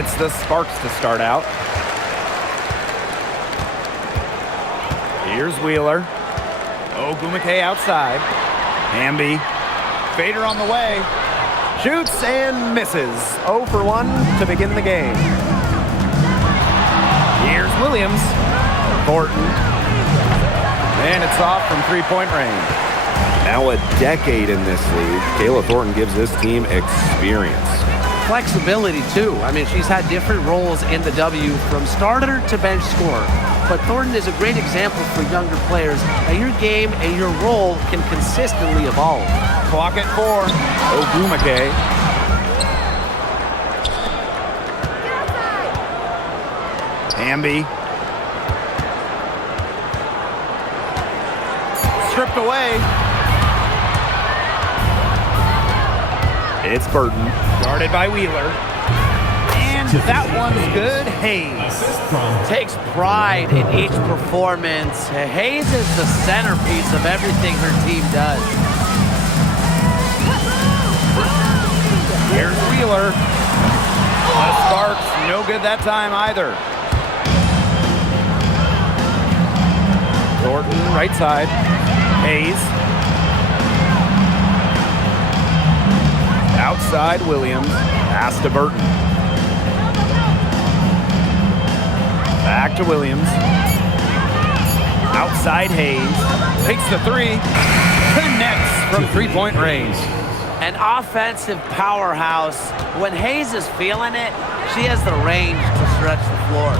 It's the Sparks to start out. Here's Wheeler. Ogwumike outside. Hamby. Fader on the way. Shoots and misses. 0 for 1 to begin the game. Here's Williams. Thornton. And it's off from three-point range. Now a decade in this league, Kayla Thornton gives this team experience. Flexibility, too. I mean, she's had different roles in the W from starter to bench scorer. But Thornton is a great example for younger players that your game and your role can consistently evolve. Clock at 4. Ogwumike. Hamby. Stripped away. It's Burton. Guarded by Wheeler. And that one's good. Hayes. Takes pride in each performance. Hayes is the centerpiece of everything her team does. Here's Wheeler. The Sparks, no good that time either. Thornton, right side. Hayes. Outside Williams. Pass to Burton. Back to Williams. Outside Hayes. Takes the three. Connects from three-point range. An offensive powerhouse. When Hayes is feeling it, she has the range to stretch the floor.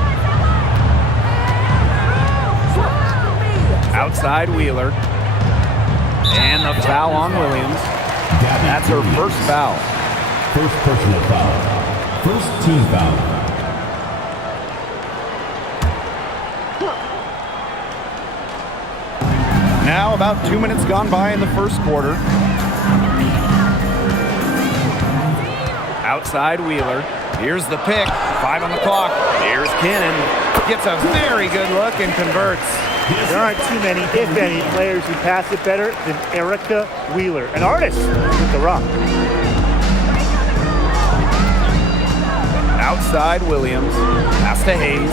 Outside Wheeler. And the foul on Williams. That's her first foul. First personal foul. First team foul. Now about 2 minutes gone by in the first quarter. Outside Wheeler. Here's the pick. 5 on the clock. Here's Cannon. Gets a very good look and converts. There aren't too many, if any, players who pass it better than Erica Wheeler, an artist with the rock. Outside Williams. Pass to Hayes.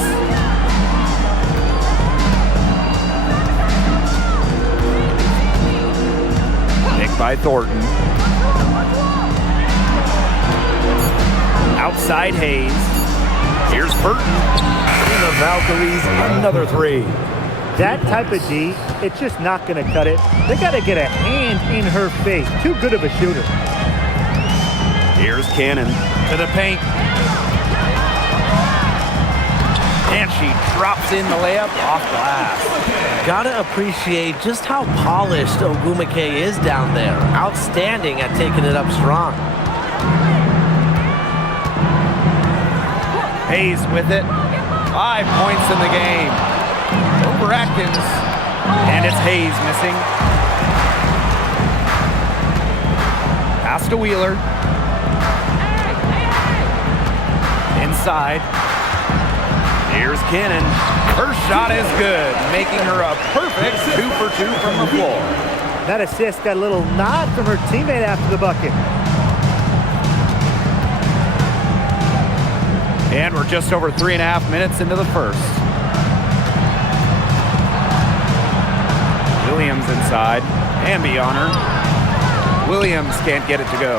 Pick by Thornton. Outside Hayes. Here's Burton. And the Valkyries, another three. That type of D, it's just not going to cut it. They got to get a hand in her face. Too good of a shooter. Here's Cannon to the paint. And she drops in the layup off glass. Gotta appreciate just how polished Ogwumike is down there. Outstanding at taking it up strong. Hayes with it. 5 points in the game. Over Atkins. And it's Hayes missing. Pass to Wheeler. Inside. Here's Cannon. Her shot is good, making her a perfect 2 for 2 from the floor. That assist got a little nod from her teammate after the bucket. And we're just over 3.5 minutes into the first. Williams inside. Hamby on her. Williams can't get it to go.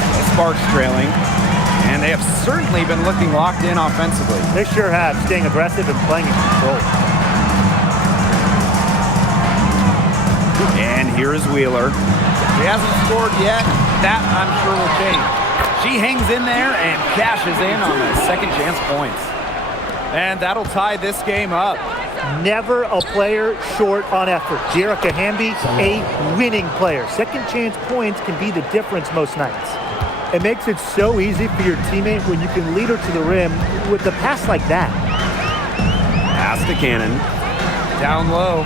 The Sparks trailing. And they have certainly been looking locked in offensively. They sure have, staying aggressive and playing in control. And here is Wheeler. She hasn't scored yet. That, I'm sure, will change. She hangs in there and cashes in on the second chance points. And that'll tie this game up. Never a player short on effort. Jerica Hamby, a winning player. Second chance points can be the difference most nights. It makes it so easy for your teammate when you can lead her to the rim with a pass like that. Pass to Cannon. Down low.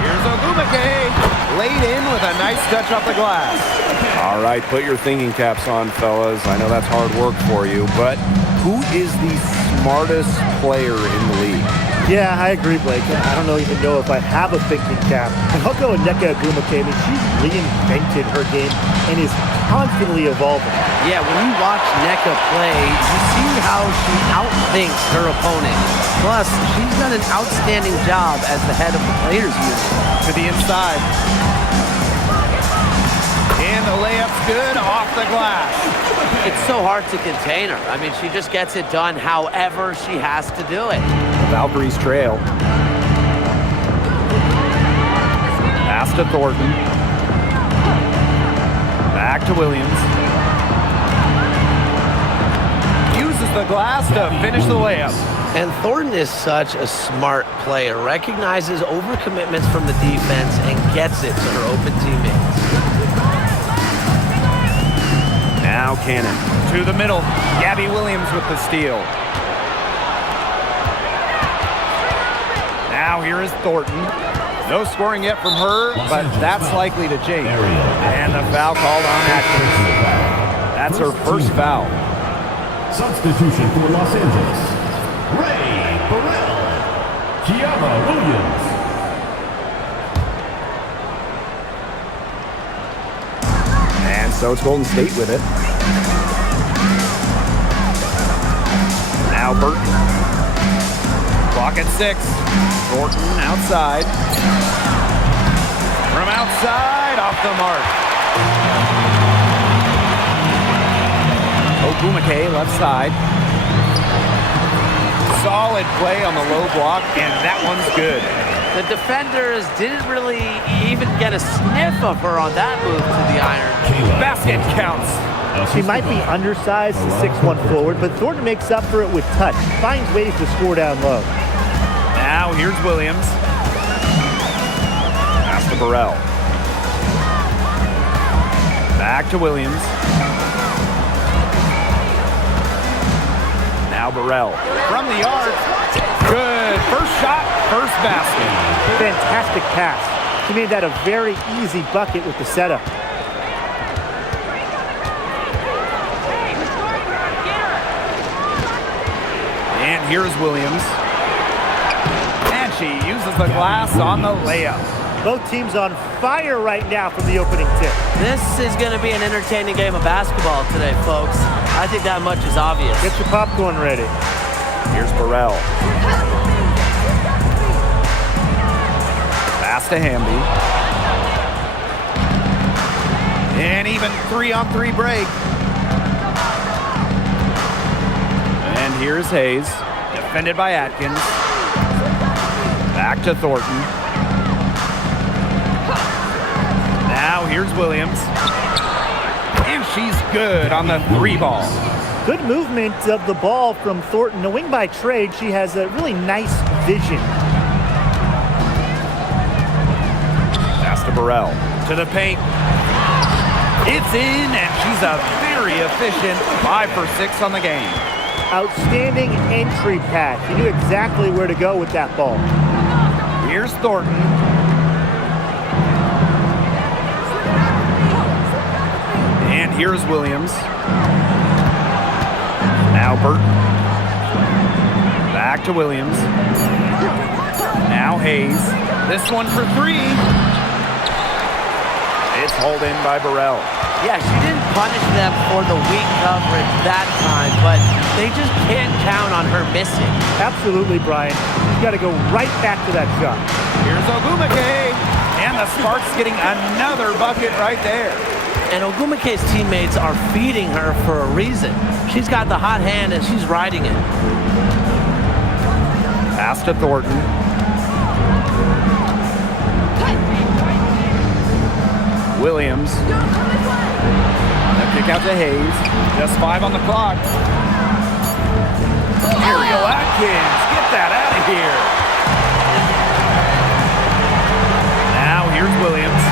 Here's Ogwumike. Laid in with a nice touch off the glass. All right, put your thinking caps on, fellas. I know that's hard work for you, but who is the smartest player in the league? Yeah, I agree, Blake. I don't even know if I have a thinking cap. I'll go with Nneka Ogwumike. I mean, she's reinvented her game and is constantly evolving. Yeah, when you watch Nneka play, you see how she outthinks her opponent. Plus, she's done an outstanding job as the head of the players unit. To the inside. And the layup's good off the glass. It's so hard to contain her. I mean, she just gets it done however she has to do it. Valkyries trail. Pass to Thornton. Back to Williams. Uses the glass to finish the layup. And Thornton is such a smart player. Recognizes overcommitments from the defense and gets it to her open teammates. Now Cannon. To the middle. Gabby Williams with the steal. Now here is Thornton. No scoring yet from her, but that's likely to change. And the foul called on Atkins. That's her first foul. Substitution for Los Angeles. Ray Burrell. Kiara Williams. And so it's Golden State with it. Now Burton. Clock at 6. Thornton outside. From outside, off the mark. Ogwumike left side. Solid play on the low block, and that one's good. The defenders didn't really even get a sniff of her on that move to the iron. Basket counts. She might be undersized to 6'1" forward, but Thornton makes up for it with touch. Finds ways to score down low. Now here's Williams. Pass to Burrell. Back to Williams. Now Burrell. From the arc. Good. First shot, first basket. Fantastic pass. He made that a very easy bucket with the setup. And here's Williams. And she uses the glass on the layup. Both teams on fire right now from the opening tip. This is going to be an entertaining game of basketball today, folks. I think that much is obvious. Get your popcorn ready. Here's Burrell. Pass to Hamby. And even 3-on-3 break. And here's Hayes. Defended by Atkins. Back to Thornton. Now here's Williams. And she's good on the 3 ball. Good movement of the ball from Thornton. A wing by trade, she has a really nice vision. Pass to Burrell. To the paint. It's in, and she's a very efficient 5 for 6 on the game. Outstanding entry pass. She knew exactly where to go with that ball. Here's Thornton. And here's Williams. Now Burton. Back to Williams. Now Hayes. This one for 3. It's hauled in by Burrell. Yeah, she didn't punish them for the weak coverage that time, but they just can't count on her missing. Absolutely, Brian. You got to go right back to that shot. Here's Ogwumike. And the Sparks getting another bucket right there. And Ogwumike's teammates are feeding her for a reason. She's got the hot hand and she's riding it. Pass to Thornton. Williams. The kick out to Hayes. Just 5 on the clock. Ariel Atkins, get that out of here. Now here's Williams.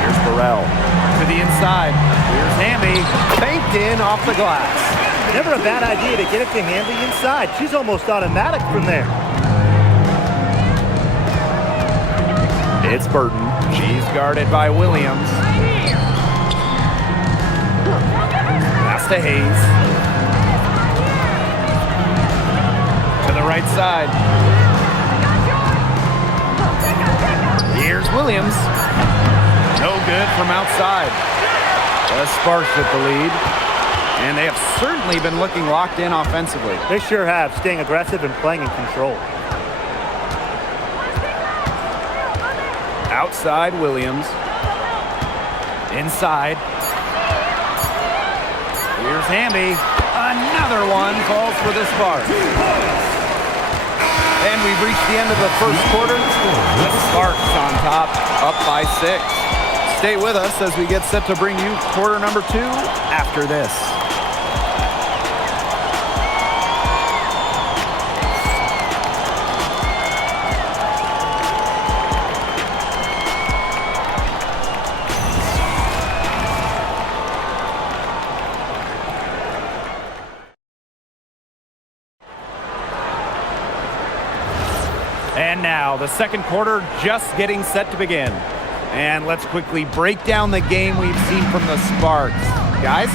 Here's Burrell. To the inside. Here's Hamby. Baked in off the glass. Never a bad idea to get it to Hamby inside. She's almost automatic from there. It's Burton. She's guarded by Williams. Pass to Hayes. To the the right side. Here's Williams. No good from outside. The Sparks with the lead. And they have certainly been looking locked in offensively. They sure have, staying aggressive and playing in control. Outside Williams. Inside. Here's Hamby. Another one falls for the Sparks. And we've reached the end of the first quarter. The Sparks on top, up by 6. Stay with us as we get set to bring you quarter number 2 after this. And now the second quarter just getting set to begin. And let's quickly break down the game we've seen from the Sparks. Guys?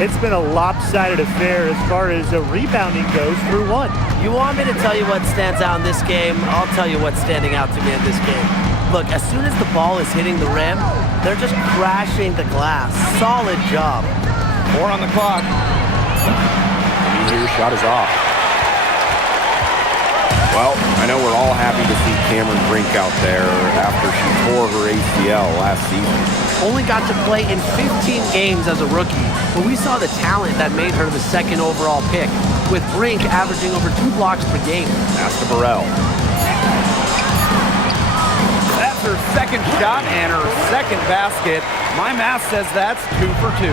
It's been a lopsided affair as far as rebounding goes through one. You want me to tell you what stands out in this game? I'll tell you what's standing out to me in this game. Look, as soon as the ball is hitting the rim, they're just crashing the glass. Solid job. 4 on the clock. Your shot is off. Well, I know we're all happy to see Cameron Brink out there after she tore her ACL last season. Only got to play in 15 games as a rookie, but we saw the talent that made her the second overall pick, with Brink averaging over 2 blocks per game. Pass to Burrell. That's her second shot and her second basket. My math says that's 2 for 2.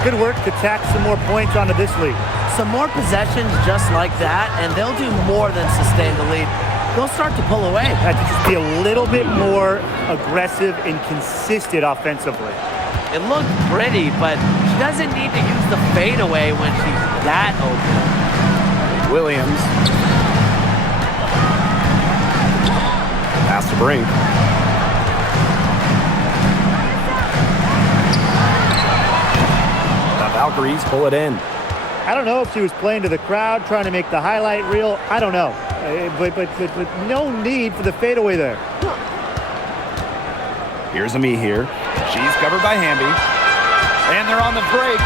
Good work to tack some more points onto this lead. Some more possessions just like that, and they'll do more than sustain the lead. They'll start to pull away. Have to just be a little bit more aggressive and consistent offensively. It looked pretty, but she doesn't need to use the fadeaway when she's that open. Williams. Pass to Brink. The Valkyries pull it in. I don't know if she was playing to the crowd, trying to make the highlight reel. I don't know. But no need for the fadeaway there. Here's Ami here. She's covered by Hamby. And they're on the break.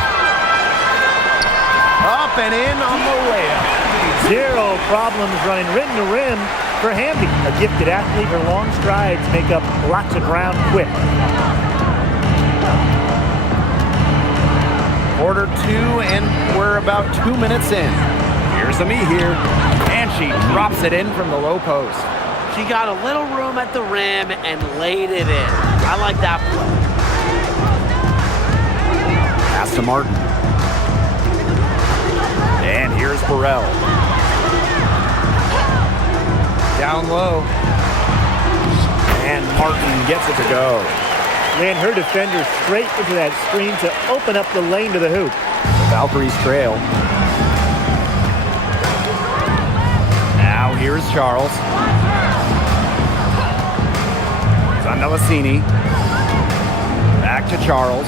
Up and in on the layup. Zero problems running rim to rim for Hamby. A gifted athlete, her long strides make up lots of ground quick. Quarter 2, and we're about 2 minutes in. Here's Ami here, and she drops it in from the low post. She got a little room at the rim and laid it in. I like that play. Pass to Martin. And here's Burrell. Down low. And Martin gets it to go. Ran her defender straight into that screen to open up the lane to the hoop. The Valkyries trail. Now here's Charles. Zandelasini. Back to Charles.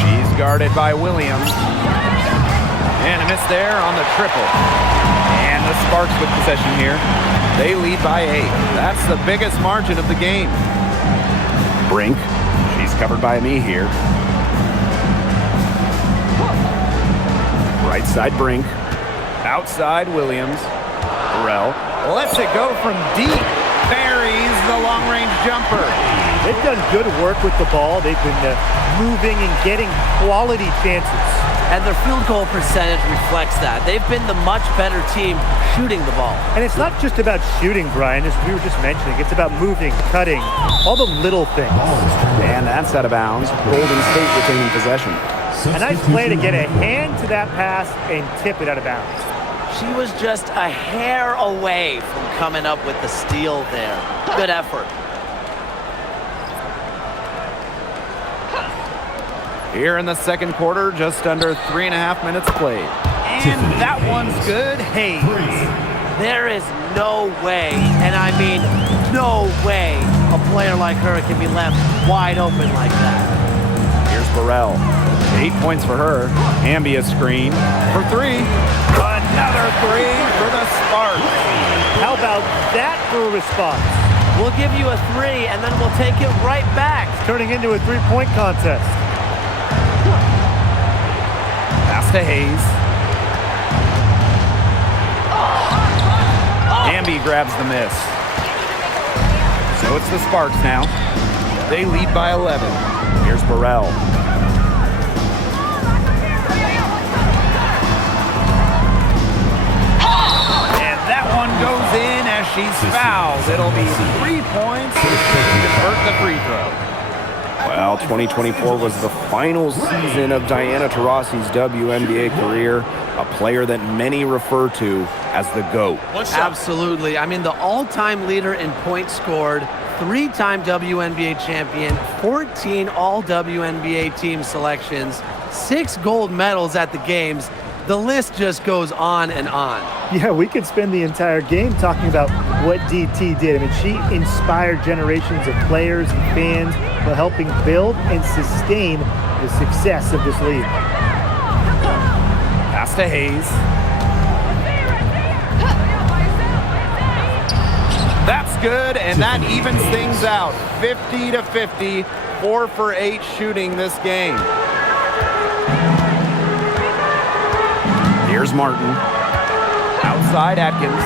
She's guarded by Williams. And a miss there on the triple. And the Sparks with possession here. They lead by 8. That's the biggest margin of the game. Brink. She's covered by me here. Right side Brink. Outside Williams. Burrell lets it go from deep. Buries the long-range jumper. They've done good work with the ball. They've been moving and getting quality chances. And their field goal percentage reflects that. They've been the much better team shooting the ball. And it's not just about shooting, Brian, as we were just mentioning. It's about moving, cutting, all the little things. And that's out of bounds. Golden State retaining possession. A nice play to get a hand to that pass and tip it out of bounds. She was just a hair away from coming up with the steal there. Good effort. Here in the second quarter, just under 3.5 minutes played. And that one's good. Hayes. There is no way, and I mean no way, a player like her can be left wide open like that. Here's Burrell. 8 points for her. Hamby a screen for 3. Another 3 for the Sparks. How about that for a response? We'll give you a 3, and then we'll take it right back. Turning into a three-point contest. Pass to Hayes. Hamby grabs the miss. So it's the Sparks now. They lead by 11. Here's Burrell. And that one goes in as she's fouled. It'll be 3 points if she can convert the free throw. Well, 2024 was the final season of Diana Taurasi's WNBA career, a player that many refer to as the GOAT. Absolutely. I mean, the all-time leader in points scored, 3-time WNBA champion, 14 all-WNBA team selections, 6 gold medals at the games. The list just goes on and on. Yeah, we could spend the entire game talking about what DT did. I mean, she inspired generations of players and fans while helping build and sustain the success of this league. Pass to Hayes. That's good, and that evens things out. 50-50, 4 for 8 shooting this game. Here's Martin. Outside Atkins.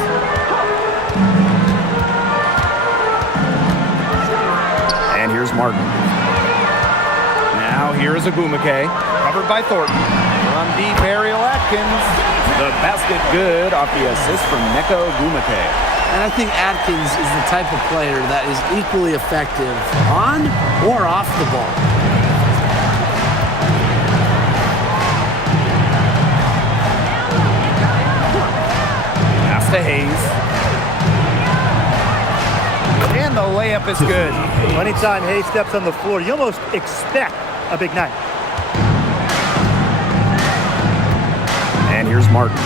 And here's Martin. Now here is Agumake, covered by Thornton. From deep aerial Atkins. The basket good off the assist from Neko Agumake. And I think Atkins is the type of player that is equally effective on or off the ball. Pass to Hayes. And the layup is good. Anytime Hayes steps on the floor, you almost expect a big night. And here's Martin.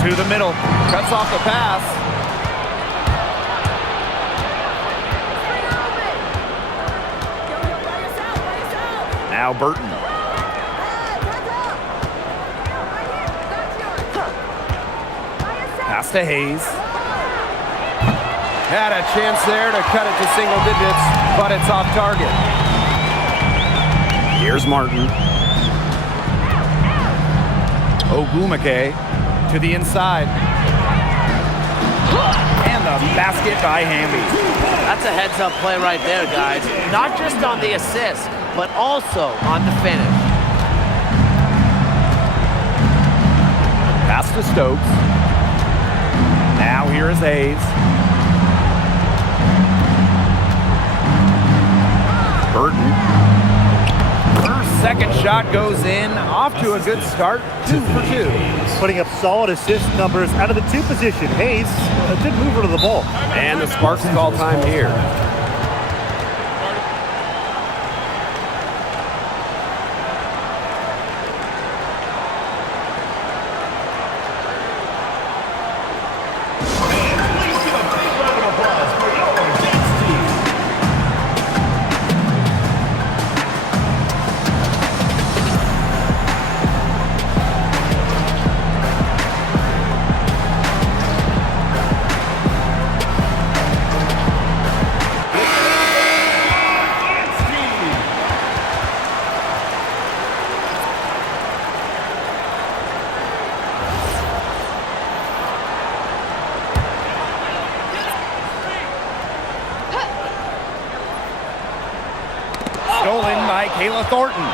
To the middle. Cuts off the pass. Now Burton. Pass to Hayes. Had a chance there to cut it to single digits, but it's off target. Here's Martin. Ogumake to the inside. And the basket by Hamby. That's a heads-up play right there, guys. Not just on the assist, but also on the finish. Pass to Stokes. Now here is Hayes. Burton. Her second shot goes in. Off to a good start. 2 for 2. Putting up solid assist numbers out of the 2 position. Hayes, a good mover to the ball. And the Sparks call time here. Stolen by Kayla Thornton.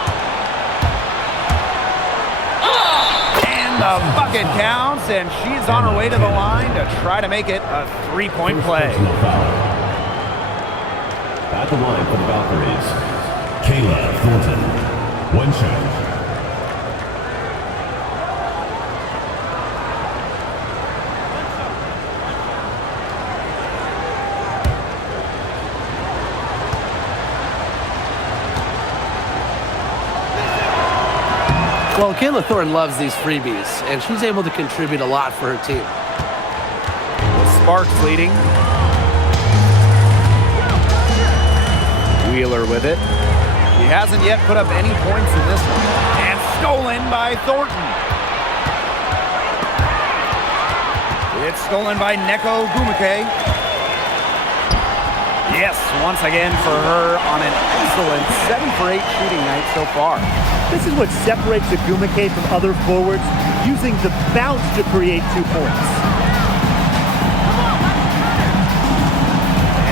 And the bucket counts, and she's on her way to the line to try to make it a 3-point play. At the line for the Valkyries, Kayla Thornton. 1 shot. Well, Kayla Thornton loves these freebies, and she's able to contribute a lot for her team. Sparks leading. Wheeler with it. She hasn't yet put up any points in this one. And stolen by Thornton. It's stolen by Neko Gumake. Yes, once again for her on an excellent 7 for 8 shooting night so far. This is what separates the Gumake from other forwards, using the bounce to create 2 points.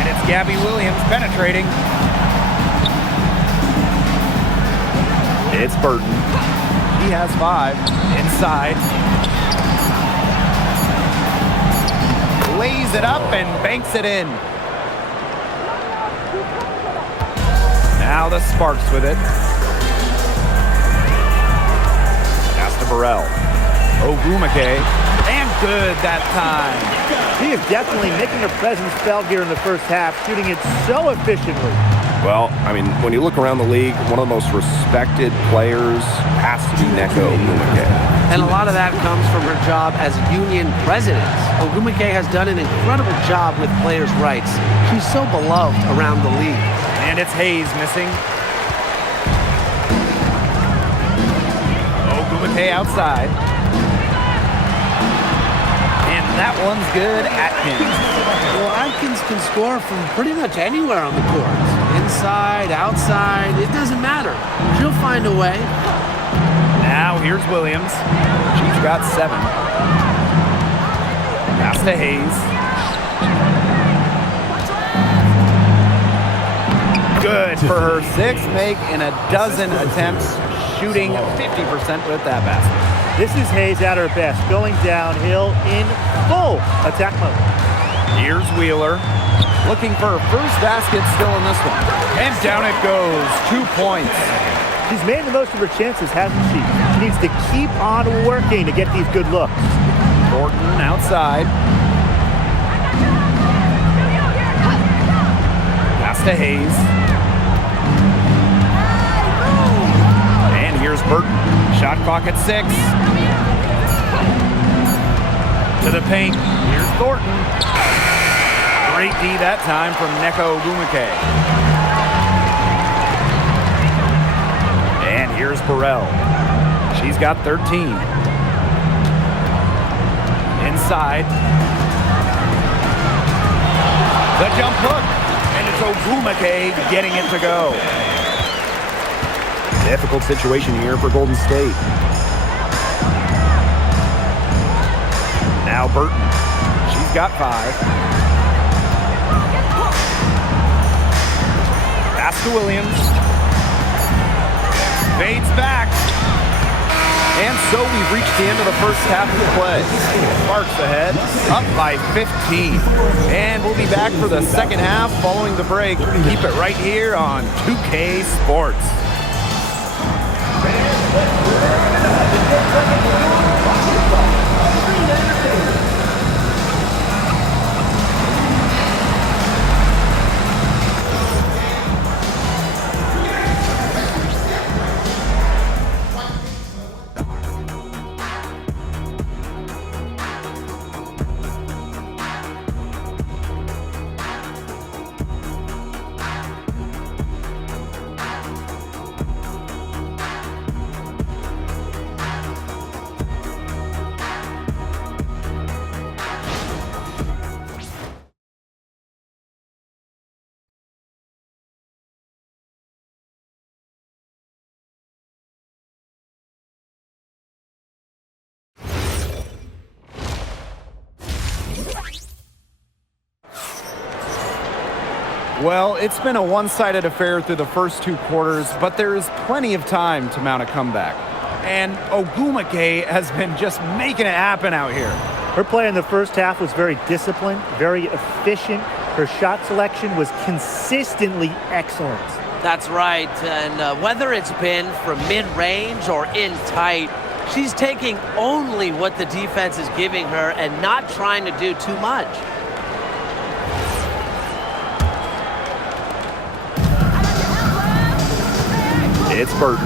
And it's Gabby Williams penetrating. It's Burton. He has 5. Inside. Lays it up and banks it in. Now the Sparks with it. Pass to Burrell. Ogumake. And good that time. She is definitely making her presence felt here in the first half, shooting it so efficiently. Well, I mean, when you look around the league, one of the most respected players has to be Neko Ogumake. And a lot of that comes from her job as union president. Ogumake has done an incredible job with players' rights. She's so beloved around the league. And it's Hayes missing. Ogumake outside. And that one's good. Atkins. Well, Atkins can score from pretty much anywhere on the court. Inside, outside, it doesn't matter. She'll find a way. Now here's Williams. She's got 7. Pass to Hayes. Good for her 6, making a dozen attempts, shooting 50% with that basket. This is Hayes at her best, going downhill in full attack mode. Here's Wheeler, looking for her first basket still in this one. And down it goes, 2 points. She's made the most of her chances, hasn't she? She needs to keep on working to get these good looks. Thornton outside. Pass to Hayes. And here's Burton. Shot clock at 6. To the paint. Here's Thornton. Great D that time from Neko Ogumake. And here's Burrell. She's got 13. Inside. The jump hook. And it's Ogumake getting it to go. Difficult situation here for Golden State. Now Burton. She's got 5. Pass to Williams. Fades back. And so we've reached the end of the first half of the play. Sparks ahead, up by 15. And we'll be back for the second half following the break. Keep it right here on 2K Sports. Well, it's been a one-sided affair through the first 2 quarters, but there is plenty of time to mount a comeback. And Ogumake has been just making it happen out here. Her play in the first half was very disciplined, very efficient. Her shot selection was consistently excellent. That's right, and whether it's been from mid-range or in tight, she's taking only what the defense is giving her and not trying to do too much. It's Burton.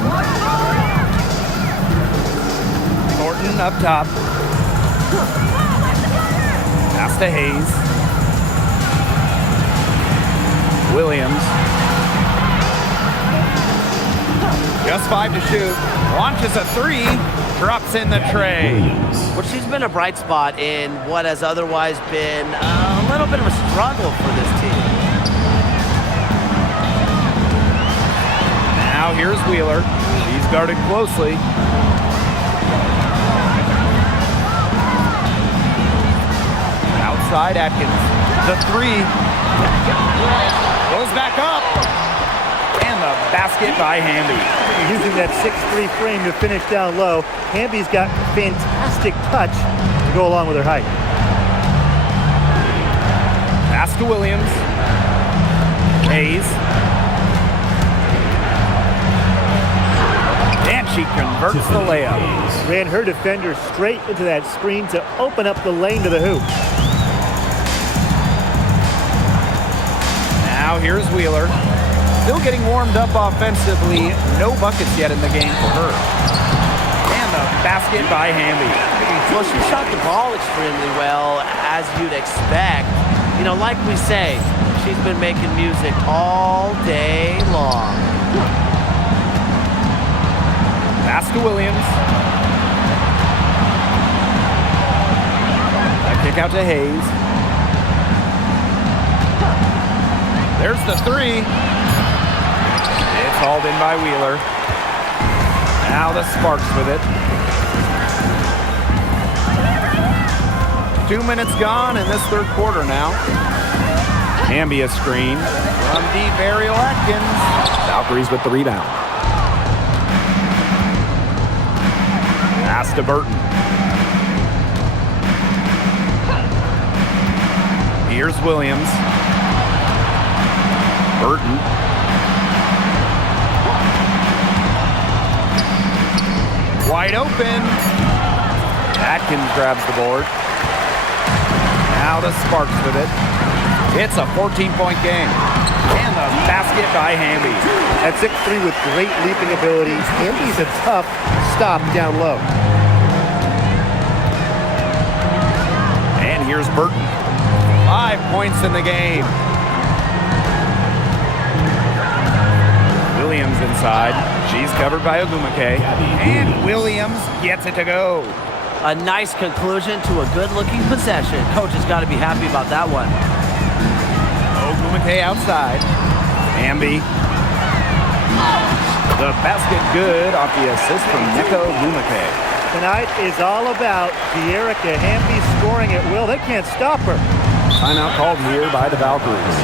Thornton up top. Pass to Hayes. Williams. Just 5 to shoot. Launches a 3. Drops in the tray. Well, she's been a bright spot in what has otherwise been a little bit of a struggle for this team. Now here's Wheeler. She's guarded closely. Outside Atkins. The 3. Goes back up. And the basket by Hamby. Using that 6'3" frame to finish down low. Hamby's got fantastic touch to go along with her height. Pass to Williams. Hayes. And she converts the layup. Ran her defender straight into that screen to open up the lane to the hoop. Now here's Wheeler. Still getting warmed up offensively. No buckets yet in the game for her. And the basket by Hamby. Well, she shot the ball extremely well, as you'd expect. You know, like we say, she's been making music all day long. Pass to Williams. A kick out to Hayes. There's the 3. It's hauled in by Wheeler. Now the Sparks with it. 2 minutes gone in this third quarter now. Hamby a screen. From deep, Ariel Atkins. Valkyries with the rebound. Pass to Burton. Here's Williams. Burton. Wide open. Atkins grabs the board. Now the Sparks with it. It's a 14-point game. And the basket by Hamby. At 6'3" with great leaping ability, Hamby's a tough stop down low. And here's Burton. 5 points in the game. Williams inside. She's covered by Ogumake. And Williams gets it to go. A nice conclusion to a good-looking possession. Coach has got to be happy about that one. Ogumake outside. Hamby. The basket good off the assist from Neko Ogumake. Tonight is all about De'Erica Hamby scoring at will. They can't stop her. Timeout called here by the Valkyries.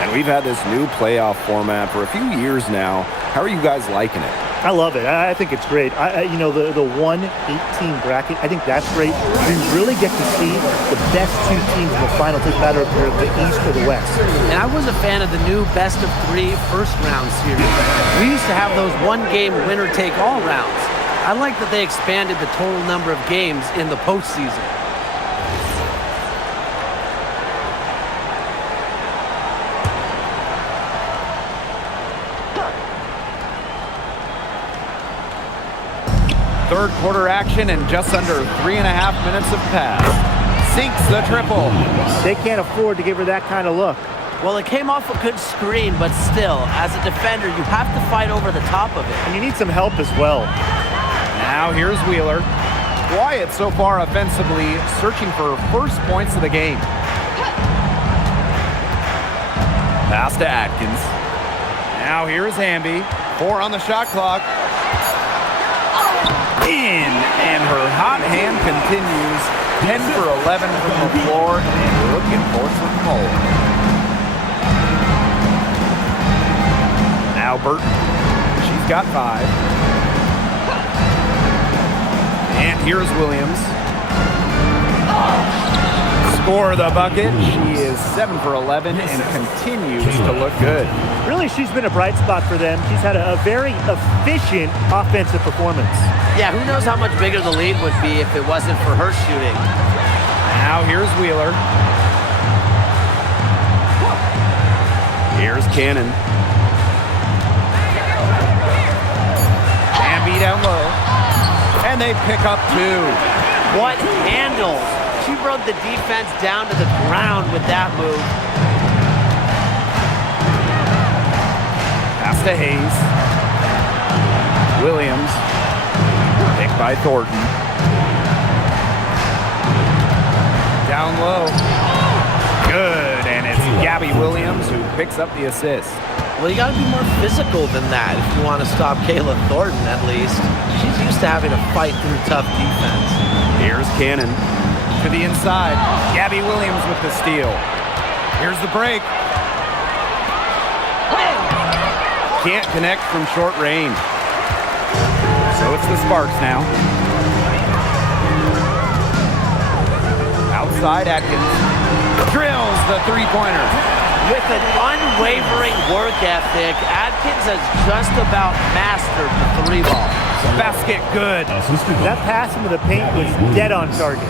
And we've had this new playoff format for a few years now. How are you guys liking it? I love it. I think it's great. You know, the 1-8 bracket, I think that's great. We really get to see the best 2 teams in the final. It doesn't matter if they're the East or the West. And I was a fan of the new best-of-3 first-round series. We used to have those one-game winner-take-all rounds. I like that they expanded the total number of games in the postseason. Third quarter action and just under 3.5 minutes of pass. Sinks the triple. They can't afford to give her that kind of look. Well, it came off a good screen, but still, as a defender, you have to fight over the top of it. And you need some help as well. Now here's Wheeler. Quiet so far offensively, searching for first points of the game. Pass to Atkins. Now here's Hamby. 4 on the shot clock. In, and her hot hand continues. 10 for 11 from the floor and looking for some more. Now Burton. She's got 5. And here's Williams. Score the bucket. She is 7 for 11 and continues to look good. Really, she's been a bright spot for them. She's had a very efficient offensive performance. Yeah, who knows how much bigger the lead would be if it wasn't for her shooting. Now here's Wheeler. Here's Cannon. Hamby down low. And they pick up 2. What handles? She broke the defense down to the ground with that move. Pass to Hayes. Williams, picked by Thornton. Down low. Good, and it's Gabby Williams who picks up the assist. Well, you got to be more physical than that if you want to stop Kayla Thornton, at least. She's used to having to fight through tough defense. Here's Cannon. To the inside, Gabby Williams with the steal. Here's the break. Can't connect from short range. So it's the Sparks now. Outside Atkins. Drills the three-pointer. With an unwavering work ethic, Atkins has just about mastered the three ball. Basket good. That pass into the paint was dead on target.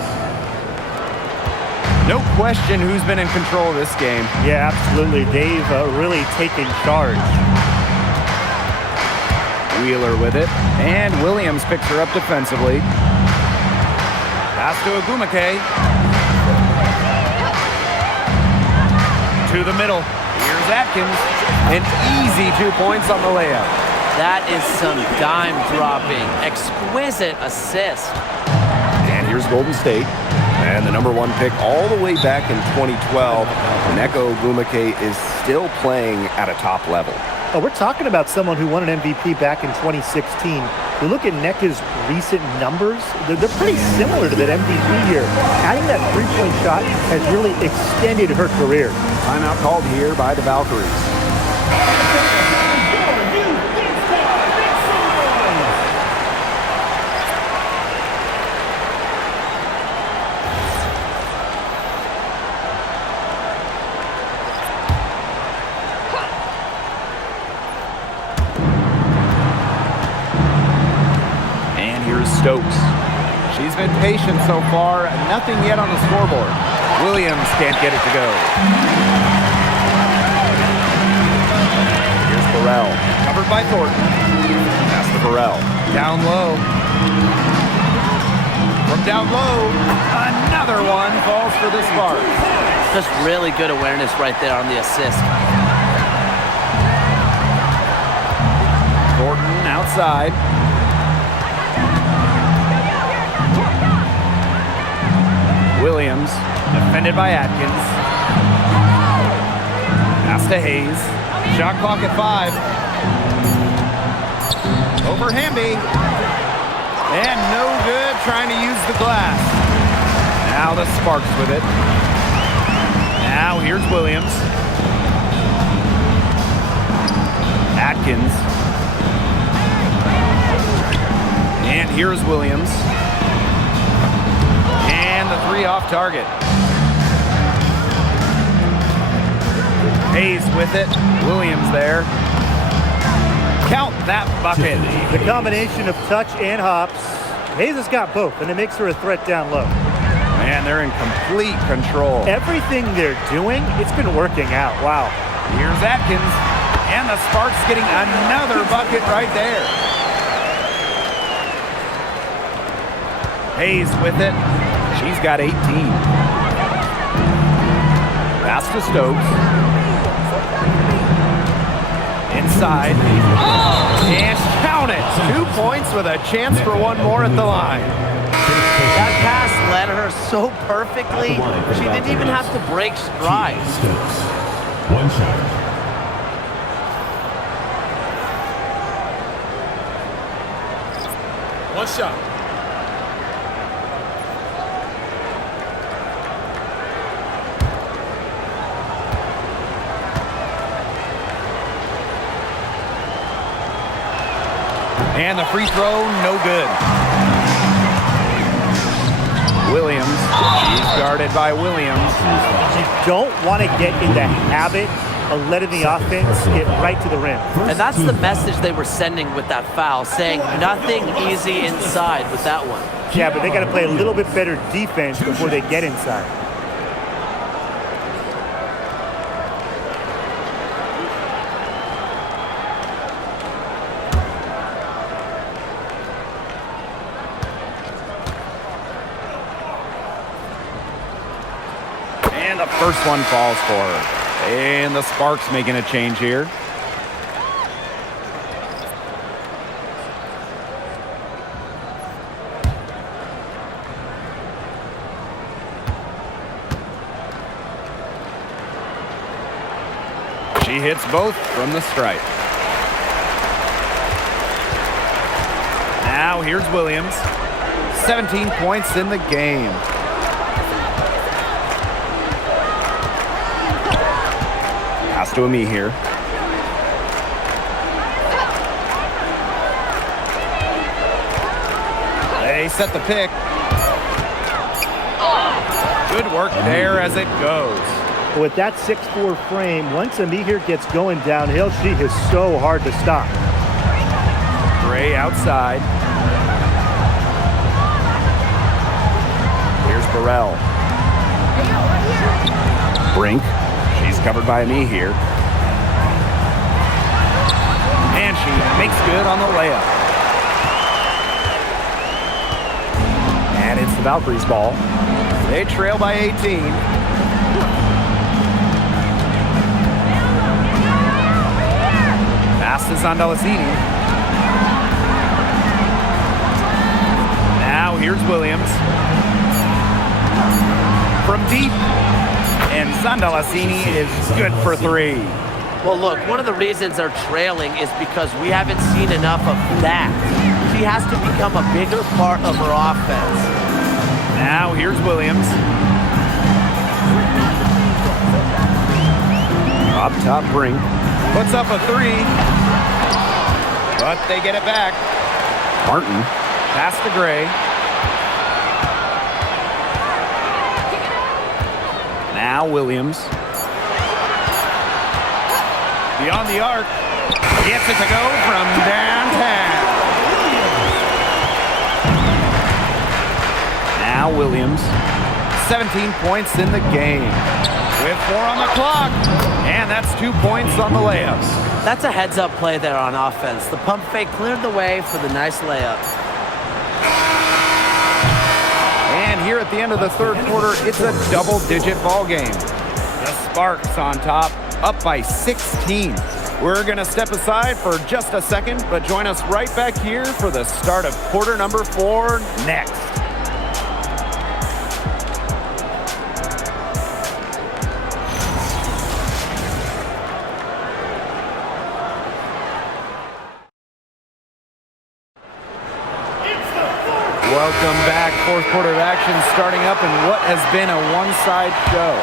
No question who's been in control of this game. Yeah, absolutely. They've really taken charge. Wheeler with it. And Williams picks her up defensively. Pass to Agumake. To the middle. Here's Atkins. An easy 2 points on the layup. That is some dime dropping. Exquisite assist. And here's Golden State. And the number 1 pick all the way back in 2012. Neko Agumake is still playing at a top level. Oh, we're talking about someone who won an MVP back in 2016. You look at Neka's recent numbers, they're pretty similar to that MVP year. Adding that three-point shot has really extended her career. Timeout called here by the Valkyries. Stokes. She's been patient so far. Nothing yet on the scoreboard. Williams can't get it to go. Here's Burrell. Covered by Thornton. Pass to Burrell. Down low. From down low, another one falls for the Sparks. Just really good awareness right there on the assist. Thornton outside. Williams, defended by Atkins. Pass to Hayes. Shot clock at 5. Over Hamby. And no good trying to use the glass. Now the Sparks with it. Now here's Williams. Atkins. And here's Williams. And the 3 off target. Hayes with it. Williams there. Count that bucket. The combination of touch and hops. Hayes has got both, and it makes her a threat down low. Man, they're in complete control. Everything they're doing, it's been working out. Wow. Here's Atkins. And the Sparks getting another bucket right there. Hayes with it. She's got 18. Pass to Stokes. Inside. And count it. 2 points with a chance for one more at the line. That pass led her so perfectly, she didn't even have to break stride. Stokes. 1 shot. One shot. And the free throw, no good. Williams, she's guarded by Williams. You don't want to get in the habit of letting the offense get right to the rim. And that's the message they were sending with that foul, saying nothing easy inside with that one. Yeah, but they got to play a little bit better defense before they get inside. And the first one falls for her. And the Sparks making a change here. She hits both from the stripe. Now here's Williams. 17 points in the game. Pass to me here. They set the pick. Good work there as it goes. With that 6'4" frame, once Amihir gets going downhill, she is so hard to stop. Gray outside. Here's Burrell. Brink. She's covered by me here. And she makes good on the layup. And it's the Valkyries ball. They trail by 18. Pass to Sandalasini. Now here's Williams. From deep. And Sandalasini is good for 3. Well, look, one of the reasons they're trailing is because we haven't seen enough of that. She has to become a bigger part of her offense. Now here's Williams. Up top, Brink. Puts up a 3. But they get it back. Martin. Pass to Gray. Now Williams. Beyond the arc. Gets it to go from downtown. Now Williams. 17 points in the game. With 4 on the clock. And that's 2 points on the layups. That's a heads-up play there on offense. The pump fake cleared the way for the nice layup. And here at the end of the third quarter, it's a double-digit ball game. The Sparks on top, up by 16. We're going to step aside for just a second, but join us right back here for the start of quarter number 4 next. Welcome back. Fourth quarter of action starting up in what has been a one-side show.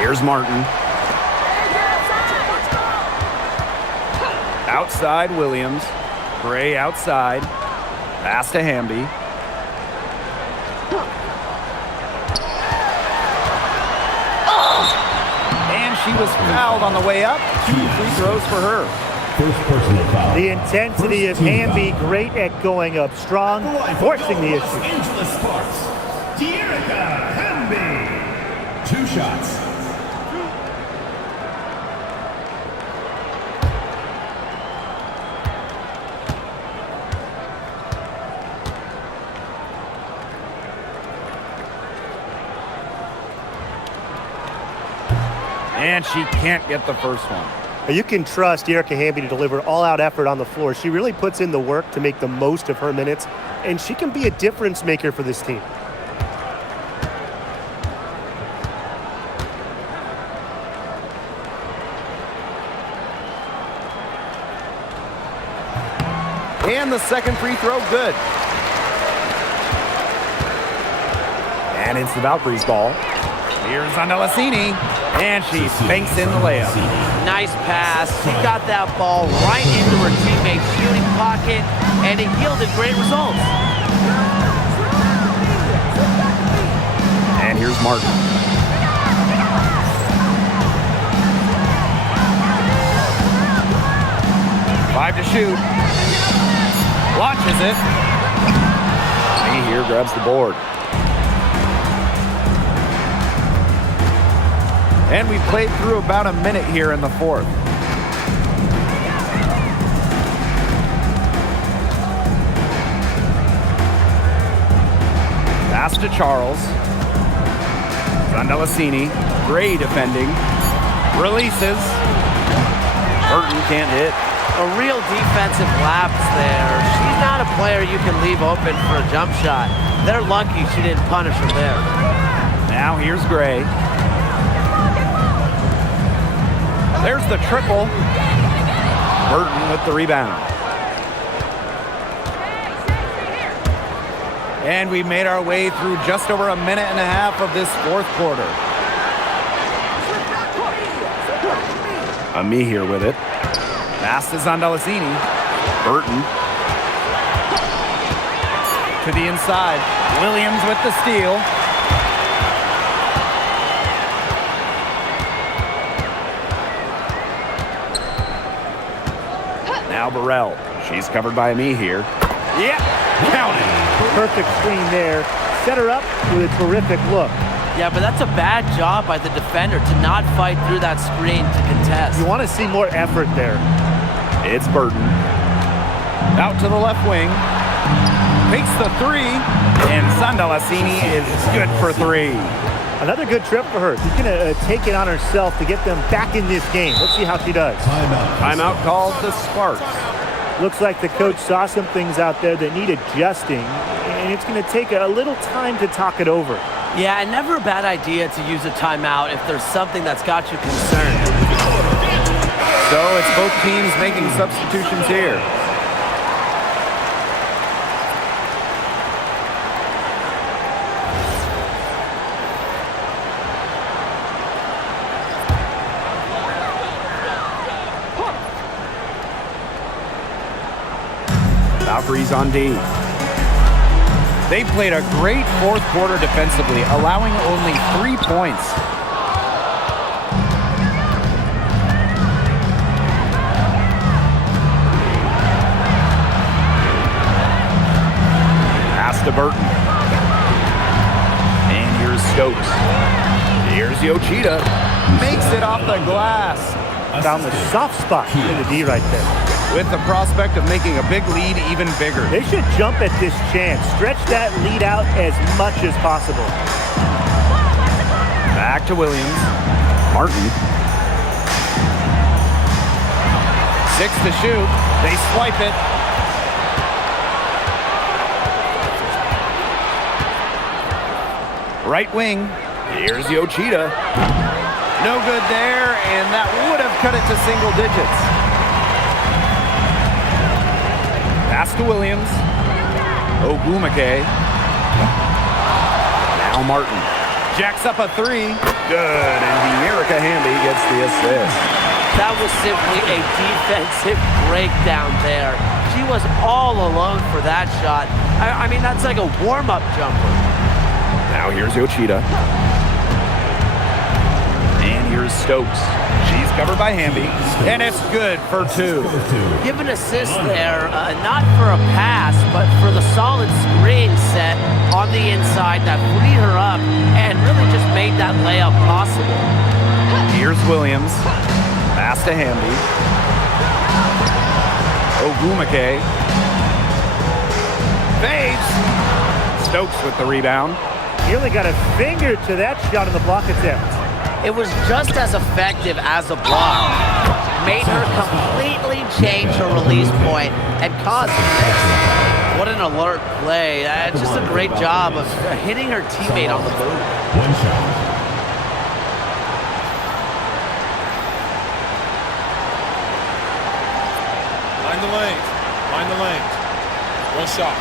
Here's Martin. Outside Williams. Gray outside. Pass to Hamby. And she was fouled on the way up. 2 free throws for her. First personal foul. The intensity of Hamby, great at going up strong, forcing the issue. Los Angeles Sparks, Tierra Hamby. 2 shots. And she can't get the first one. You can trust Erica Hamby to deliver all-out effort on the floor. She really puts in the work to make the most of her minutes, and she can be a difference maker for this team. And the second free throw, good. And it's the Valkyries ball. Here's Andalasini, and she banks in the layup. Nice pass. She got that ball right into her teammate's shooting pocket, and it yielded great results. And here's Martin. Five to shoot. Launches it. He here grabs the board. And we played through about a minute here in the fourth. Pass to Charles. Zandalasini. Gray defending. Releases. Burton can't hit. A real defensive lapse there. She's not a player you can leave open for a jump shot. They're lucky she didn't punish her there. Now here's Gray. There's the triple. Burton with the rebound. And we made our way through just over a minute and a half of this fourth quarter. Me here with it. Pass to Zandalacini. Burton. To the inside. Williams with the steal. Now Burrell. She's covered by me here. Yep, counted. Perfect screen there. Set her up with a terrific look. Yeah, but that's a bad job by the defender to not fight through that screen to contest. You want to see more effort there. It's Burton. Out to the left wing. Takes the three. And Zandalacini is good for three. Another good trip for her. She's going to take it on herself to get them back in this game. Let's see how she does. Timeout called the Sparks. Looks like the coach saw some things out there that need adjusting, and it's going to take a little time to talk it over. Yeah, and never a bad idea to use a timeout if there's something that's got you concerned. So it's both teams making substitutions here. Valkyries on D. They played a great fourth quarter defensively, allowing only 3 points. Pass to Burton. And here's Stokes. Here's Yoshida. Makes it off the glass. Found the soft spot in the D right there. With the prospect of making a big lead even bigger. They should jump at this chance. Stretch that lead out as much as possible. Back to Williams. Martin. 6 to shoot. They swipe it. Right wing. Here's Yoshida. No good there, and that would have cut it to single digits. Pass to Williams. Ogumake. Now Martin. Jacks up a three. Good, and Erica Hamby gets the assist. That was simply a defensive breakdown there. She was all alone for that shot. I mean, that's like a warm-up jumper. Now here's Yoshida. And here's Stokes. She's covered by Hamby, and it's good for two. Give an assist there, not for a pass, but for the solid screen set on the inside that freed her up and really just made that layup possible. Here's Williams. Pass to Hamby. Ogumake. Fades. Stokes with the rebound. He only got a finger to that shot on the block attempt. It was just as effective as a block. Made her completely change her release point and caused this. What an alert play. Just a great job of hitting her teammate on the move. One shot. Find the lanes. Find the lanes. One shot.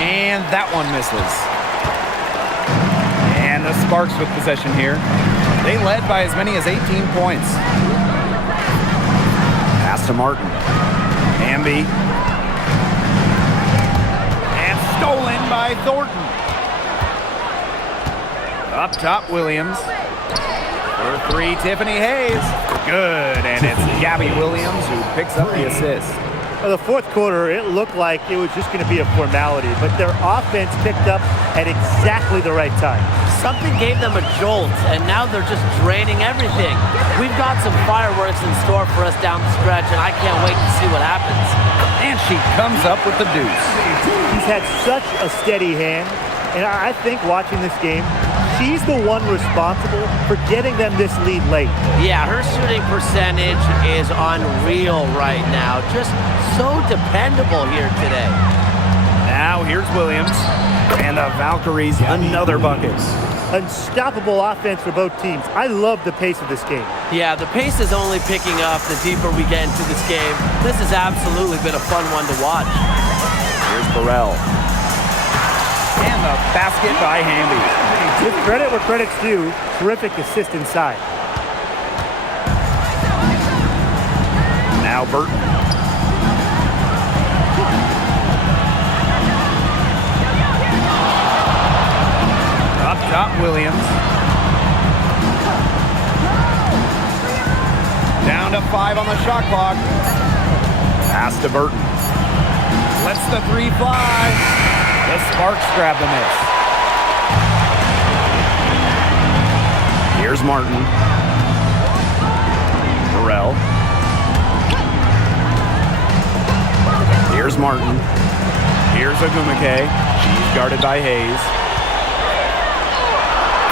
And that one misses. And the Sparks with possession here. They led by as many as 18 points. Pass to Martin. Hamby. And stolen by Thornton. Up top, Williams. For three, Tiffany Hayes. Good, and it's Gabby Williams who picks up the assist. Well, the fourth quarter, it looked like it was just going to be a formality, but their offense picked up at exactly the right time. Something gave them a jolt, and now they're just draining everything. We've got some fireworks in store for us down the stretch, and I can't wait to see what happens. And she comes up with the deuce. He's had such a steady hand, and I think watching this game, she's the one responsible for getting them this lead late. Yeah, her shooting percentage is unreal right now. Just so dependable here today. Now here's Williams. And the Valkyries, another bucket. Unstoppable offense for both teams. I love the pace of this game. Yeah, the pace is only picking up the deeper we get into this game. This has absolutely been a fun one to watch. Here's Burrell. And the basket by Hamby. With credit where credit's due, terrific assist inside. Now Burton. Up top, Williams. Down to 5 on the shot clock. Pass to Burton. Lets the 3 fly. The Sparks grab the miss. Here's Martin. Burrell. Here's Martin. Here's Ogumake. She's guarded by Hayes.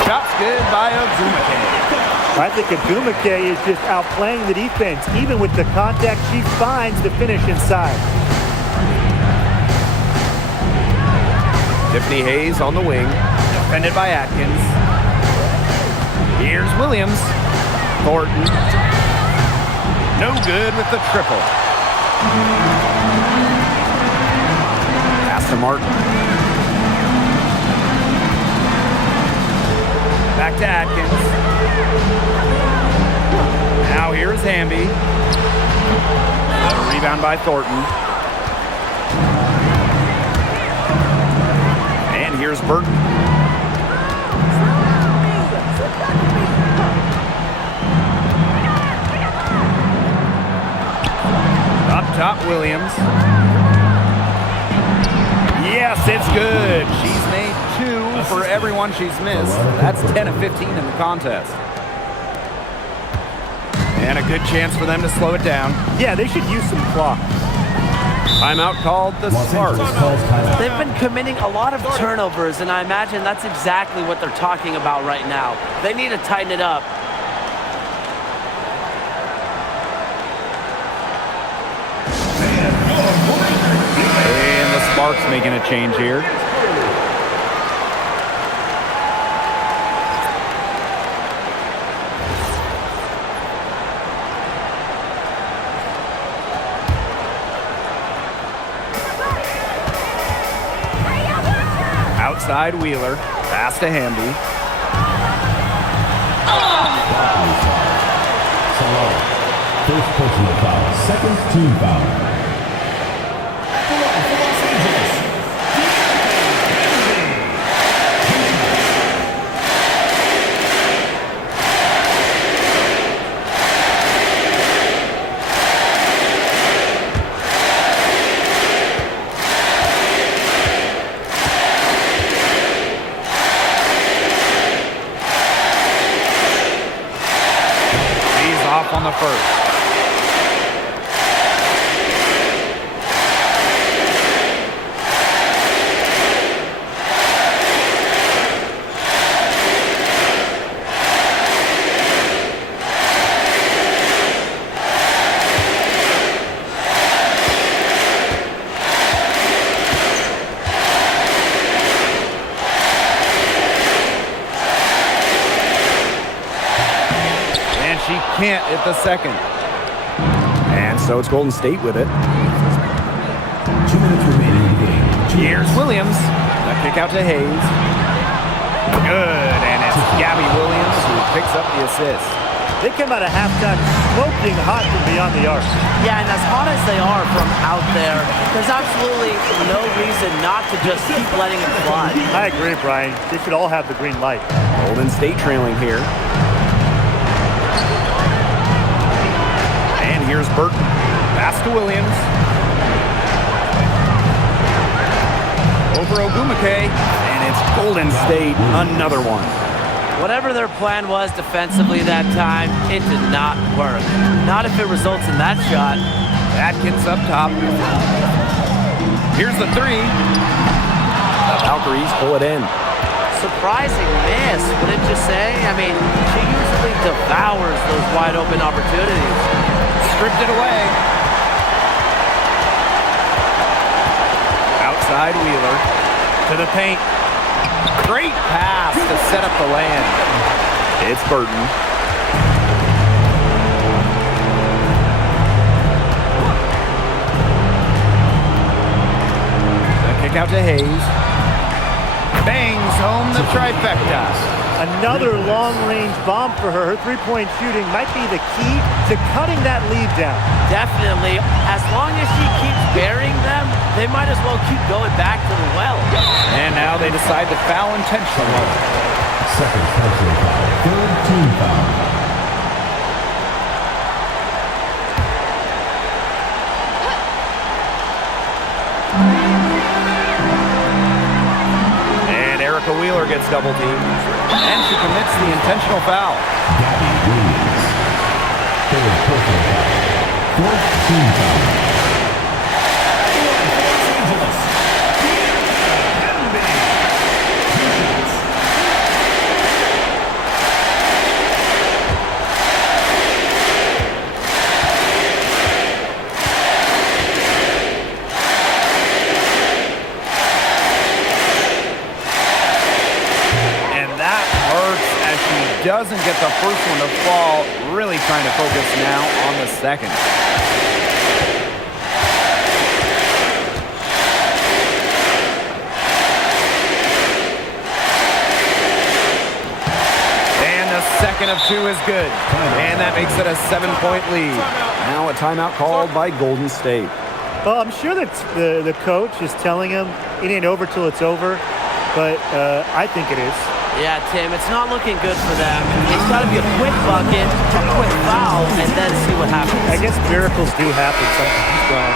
Shot's good by Ogumake. I think Ogumake is just outplaying the defense, even with the contact she finds to finish inside. Tiffany Hayes on the wing. Defended by Atkins. Here's Williams. Thornton. No good with the triple. Pass to Martin. Back to Atkins. Now here's Hamby. A rebound by Thornton. And here's Burton. Up top, Williams. Yes, it's good. She's made 2 for everyone she's missed. That's 10 of 15 in the contest. And a good chance for them to slow it down. Yeah, they should use some clock. Timeout called the Sparks. They've been committing a lot of turnovers, and I imagine that's exactly what they're talking about right now. They need to tighten it up. And the Sparks making a change here. Outside Wheeler. Pass to Hamby. First personal foul, second team foul. He's off on the first. She can't hit the second. And so it's Golden State with it. 2 minutes remaining in the game. Here's Williams. The kick out to Hayes. Good, and it's Gabby Williams who picks up the assist. They come out of halftime smoking hot from beyond the arc. Yeah, and as hot as they are from out there, there's absolutely no reason not to just keep letting it fly. I agree, Brian. They should all have the green light. Golden State trailing here. And here's Burton. Pass to Williams. Over Ogumake. And it's Golden State, another one. Whatever their plan was defensively that time, it did not work. Not if it results in that shot. Atkins up top. Here's the 3. The Valkyries pull it in. Surprising miss, wouldn't you say? I mean, she usually devours those wide open opportunities. Stripped it away. Outside Wheeler to the paint. Great pass to set up the land. It's Burton. Kick out to Hayes. Bangs home the trifecta. Another long-range bomb for her. Her three-point shooting might be the key to cutting that lead down. Definitely. As long as she keeps burying them, they might as well keep going back to the well. And now they decide to foul intentionally. Second personal foul. Third team foul. Wheeler gets double teamed, and she commits the intentional foul. Gabby Williams. Third personal foul. Fourth team foul. Los Angeles. Doesn't get the first one to fall. Really trying to focus now on the second. And the second of two is good. And that makes it a 7-point lead. Now a timeout called by Golden State. Well, I'm sure that the coach is telling him it ain't over till it's over, but I think it is. Yeah, Tim, it's not looking good for them. It's got to be a quick bucket, a quick foul, and then see what happens. I guess miracles do happen sometimes, Brian.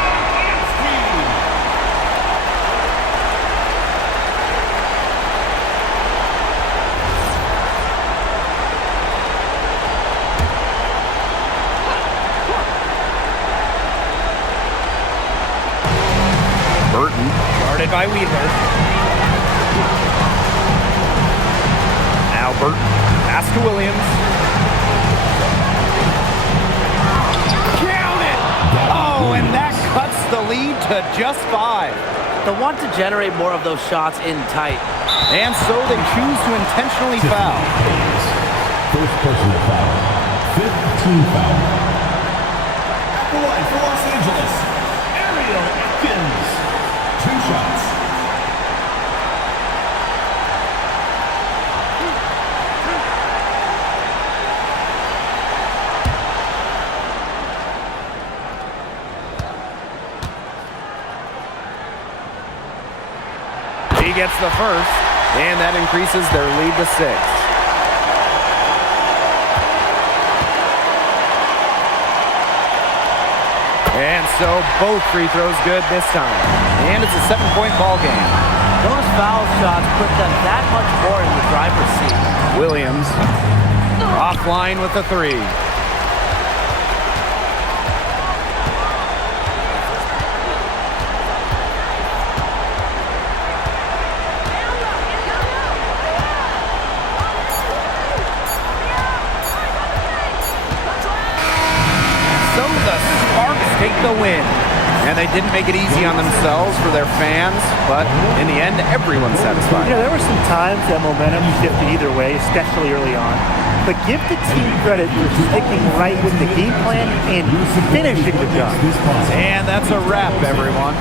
Burton, guarded by Wheeler. Burton, pass to Williams. Count it! Oh, and that cuts the lead to just 5. They'll want to generate more of those shots in tight. And so they choose to intentionally foul. First personal foul. Fifth team foul. At the line for Los Angeles, Ariel Atkins. 2 shots. He gets the first, and that increases their lead to 6. And so both free throws good this time. And it's a 7-point ball game. Those foul shots put them that much more in the driver's seat. Williams offline with the 3. Take the win. And they didn't make it easy on themselves for their fans, but in the end, everyone's satisfied. You know, there were some times that momentum shifted either way, especially early on. But give the team credit for sticking right with the game plan and finishing the job. And that's a wrap, everyone.